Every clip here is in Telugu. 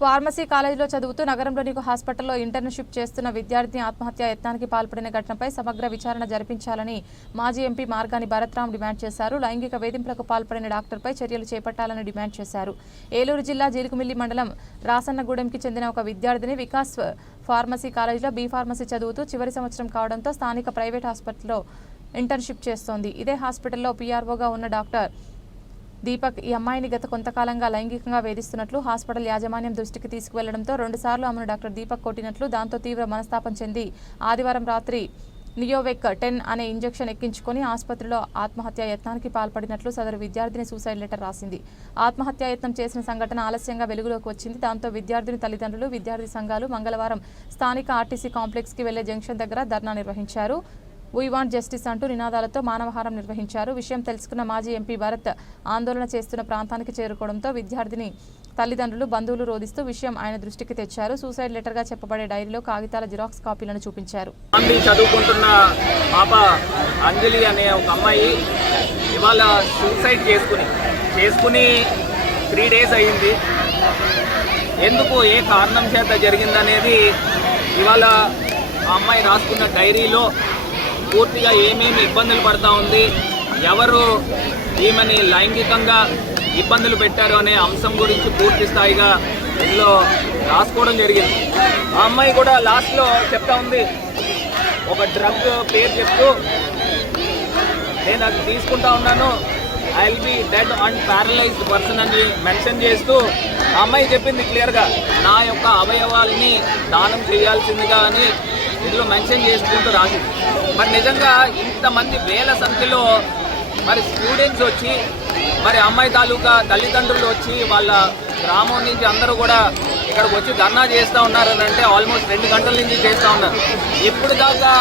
ఫార్మసీ కాలేజీలో చదువుతూ నగరంలోని ఒక హాస్పిటల్లో ఇంటర్న్షిప్ చేస్తున్న విద్యార్థిని ఆత్మహత్య యత్నానికి పాల్పడిన ఘటనపై సమగ్ర విచారణ జరిపించాలని మాజీ ఎంపీ మార్గాని భరత్రామ్ డిమాండ్ చేశారు. లైంగిక వేధింపులకు పాల్పడిన డాక్టర్పై చర్యలు చేపట్టాలని డిమాండ్ చేశారు. ఏలూరు జిల్లా జీలుకుమిల్లి మండలం రాసన్నగూడెంకి చెందిన ఒక విద్యార్థిని వికాస్ ఫార్మసీ కాలేజీలో బీ ఫార్మసీ చదువుతూ చివరి సంవత్సరం కావడంతో స్థానిక ప్రైవేట్ హాస్పిటల్లో ఇంటర్న్షిప్ చేస్తోంది. ఇదే హాస్పిటల్లో పీఆర్ఓగా ఉన్న డాక్టర్ దీపక్ ఈ అమ్మాయిని గత కొంతకాలంగా లైంగికంగా వేధిస్తున్నట్లు హాస్పిటల్ యాజమాన్యం దృష్టికి తీసుకువెళ్ళడంతో రెండుసార్లు ఆమెను డాక్టర్ దీపక్ కొట్టినట్లు దాంతో తీవ్ర మనస్తాపం చెంది ఆదివారం రాత్రి నియోవెక్ టెన్ అనే ఇంజెక్షన్ ఎక్కించుకొని ఆసుపత్రిలో ఆత్మహత్యా యత్నానికి పాల్పడినట్లు సదరు విద్యార్థిని సూసైడ్ లెటర్ రాసింది. ఆత్మహత్యా యత్నం చేసిన సంఘటన ఆలస్యంగా వెలుగులోకి వచ్చింది. దాంతో విద్యార్థిని తల్లిదండ్రులు విద్యార్థి సంఘాలు మంగళవారం స్థానిక ఆర్టీసీ కాంప్లెక్స్కి వెళ్ళే జంక్షన్ దగ్గర ధర్నా నిర్వహించారు. వీ వాంట్ జస్టిస్ అంటూ నినాదాలతో మానవహారం నిర్వహించారు. విషయం తెలుసుకున్న మాజీ ఎంపీ భరత్ ఆందోళన చేస్తున్న ప్రాంతానికి చేరుకోవడంతో విద్యార్థిని తల్లిదండ్రులు బంధువులు రోధిస్తూ విషయం ఆయన దృష్టికి తెచ్చారు. సూసైడ్ లెటర్గా చెప్పబడే డైరీలో కాగితాల జిరాక్స్ కాపీలను చూపించారు. చదువుకుంటున్న పాప అంజలి అనే ఒక అమ్మాయి ఇవాళ సూసైడ్ చేసుకుని చేసుకుని త్రీ డేస్ అయ్యింది ఎందుకు ఏ కారణం చేత జరిగిందనేది ఇవాళ ఆ అమ్మాయి రాసుకున్న డైరీలో పూర్తిగా ఏమేమి ఇబ్బందులు పడతా ఉంది ఎవరు ఈమెని లైంగికంగా ఇబ్బందులు పెట్టారు అనే అంశం గురించి పూర్తి స్థాయిగా ఇందులో రాసుకోవడం జరిగింది. ఆ అమ్మాయి కూడా లాస్ట్లో చెప్తా ఉంది ఒక డ్రగ్ పేరు చెప్తూ నేను అది తీసుకుంటా ఉన్నాను I will be dead and paralysed person అని మెన్షన్ చేస్తూ ఆ అమ్మాయి చెప్పింది క్లియర్గా నా యొక్క అవయవాల్ని దానం చేయాల్సిందిగా అని ఇందులో మెన్షన్ చేసుకుంటూ రాదు. మరి నిజంగా ఇంతమంది వేల సంఖ్యలో మరి స్టూడెంట్స్ వచ్చి మరి అమ్మాయి తాలూకా తల్లిదండ్రులు వచ్చి వాళ్ళ గ్రామం నుంచి అందరూ కూడా ఇక్కడికి వచ్చి ధర్నా చేస్తూ ఉన్నారు అని అంటే ఆల్మోస్ట్ రెండు గంటల నుంచి చేస్తూ ఉన్నారు. ఇప్పుడు దాకా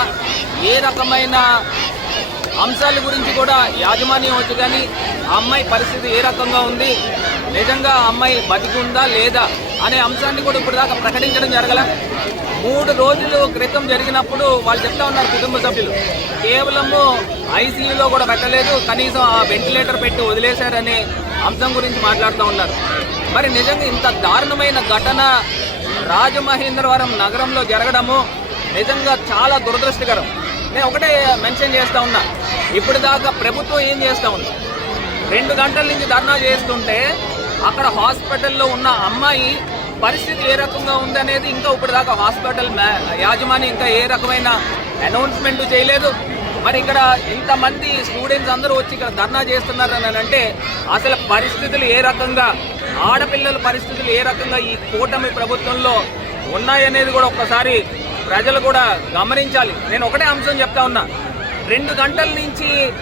ఏ రకమైన అంశాల గురించి కూడా యాజమాన్యం వచ్చి కానీ అమ్మాయి పరిస్థితి ఏ రకంగా ఉంది నిజంగా అమ్మాయి బతికి ఉందా లేదా అనే అంశాన్ని కూడా ఇప్పుడు దాకా ప్రకటించడం జరగల. మూడు రోజులు క్రితం జరిగినప్పుడు వాళ్ళు చెప్తా ఉన్నారు కుటుంబ సభ్యులు. కేవలము ఐసీయూలో కూడా పెట్టలేదు కనీసం ఆ వెంటిలేటర్ పెట్టి వదిలేశారనే అంశం గురించి మాట్లాడుతూ ఉన్నారు. మరి నిజంగా ఇంత దారుణమైన ఘటన రాజమహేంద్రవరం నగరంలో జరగడము నిజంగా చాలా దురదృష్టకరం. నేను ఒకటే మెన్షన్ చేస్తూ ఉన్నా. ఇప్పుడు దాకా ప్రభుత్వం ఏం చేస్తా ఉంది? రెండు గంటల నుంచి ధర్నా చేస్తుంటే అక్కడ హాస్పిటల్లో ఉన్న అమ్మాయి పరిస్థితి ఏ రకంగా ఉందనేది ఇంకా ఇప్పటిదాకా దాకా హాస్పిటల్ మ్యా- యాజమాన్యం ఇంకా ఏ రకమైన అనౌన్స్మెంట్ చేయలేదు. మరి ఇక్కడ ఇంతమంది స్టూడెంట్స్ అందరూ వచ్చి ఇక్కడ ధర్నా చేస్తున్నారు అని అంటే అసలు పరిస్థితులు ఏ రకంగా ఆడపిల్లల పరిస్థితులు ఏ రకంగా ఈ కూటమి ప్రభుత్వంలో ఉన్నాయనేది కూడా ఒక్కసారి ప్రజలు కూడా గమనించాలి. నేను ఒకటే అంశం చెప్తా ఉన్నా. రెండు గంటల నుంచి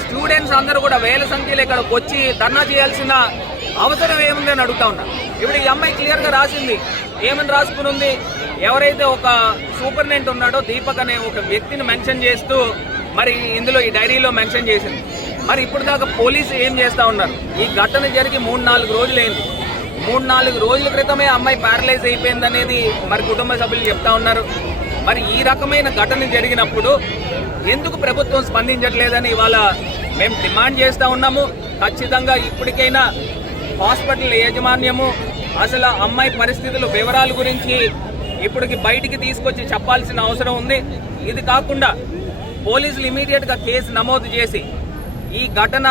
స్టూడెంట్స్ అందరూ కూడా వేల సంఖ్యలో ఇక్కడికి వచ్చి ధర్నా చేయాల్సిన అవసరం ఏముందని అడుగుతా ఉన్నా. ఇప్పుడు ఈ అమ్మాయి క్లియర్గా రాసింది. ఏమని రాసుకుని ఉంది ఎవరైతే ఒక సూపరింటెండెంట్ ఉన్నాడో దీపక్ అనే ఒక వ్యక్తిని మెన్షన్ చేస్తూ మరి ఇందులో ఈ డైరీలో మెన్షన్ చేసింది. మరి ఇప్పుడు దాకా పోలీసు ఏం చేస్తూ ఉన్నారు? ఈ ఘటన జరిగి మూడు నాలుగు రోజులైంది. మూడు నాలుగు రోజుల క్రితమే అమ్మాయి ప్యారలైజ్ అయిపోయింది అనేది మరి కుటుంబ సభ్యులు చెప్తా ఉన్నారు. మరి ఈ రకమైన ఘటన జరిగినప్పుడు ఎందుకు ప్రభుత్వం స్పందించట్లేదని ఇవాళ మేము డిమాండ్ చేస్తూ ఉన్నాము. ఖచ్చితంగా ఇప్పటికైనా హాస్పిటల్ యాజమాన్యము అసలు ఆ అమ్మాయి పరిస్థితుల వివరాల గురించి ఇప్పటికి బయటికి తీసుకొచ్చి చెప్పాల్సిన అవసరం ఉంది. ఇది కాకుండా పోలీసులు ఇమీడియట్గా కేసు నమోదు చేసి ఈ ఘటన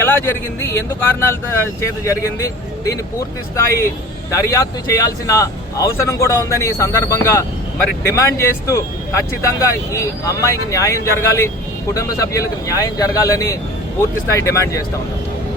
ఎలా జరిగింది ఎందు కారణాల చేత జరిగింది దీన్ని పూర్తి స్థాయి దర్యాప్తు చేయాల్సిన అవసరం కూడా ఉందని ఈ సందర్భంగా మరి డిమాండ్ చేస్తూ ఖచ్చితంగా ఈ అమ్మాయికి న్యాయం జరగాలి కుటుంబ సభ్యులకు న్యాయం జరగాలని పూర్తి స్థాయి డిమాండ్ చేస్తా ఉన్నాం.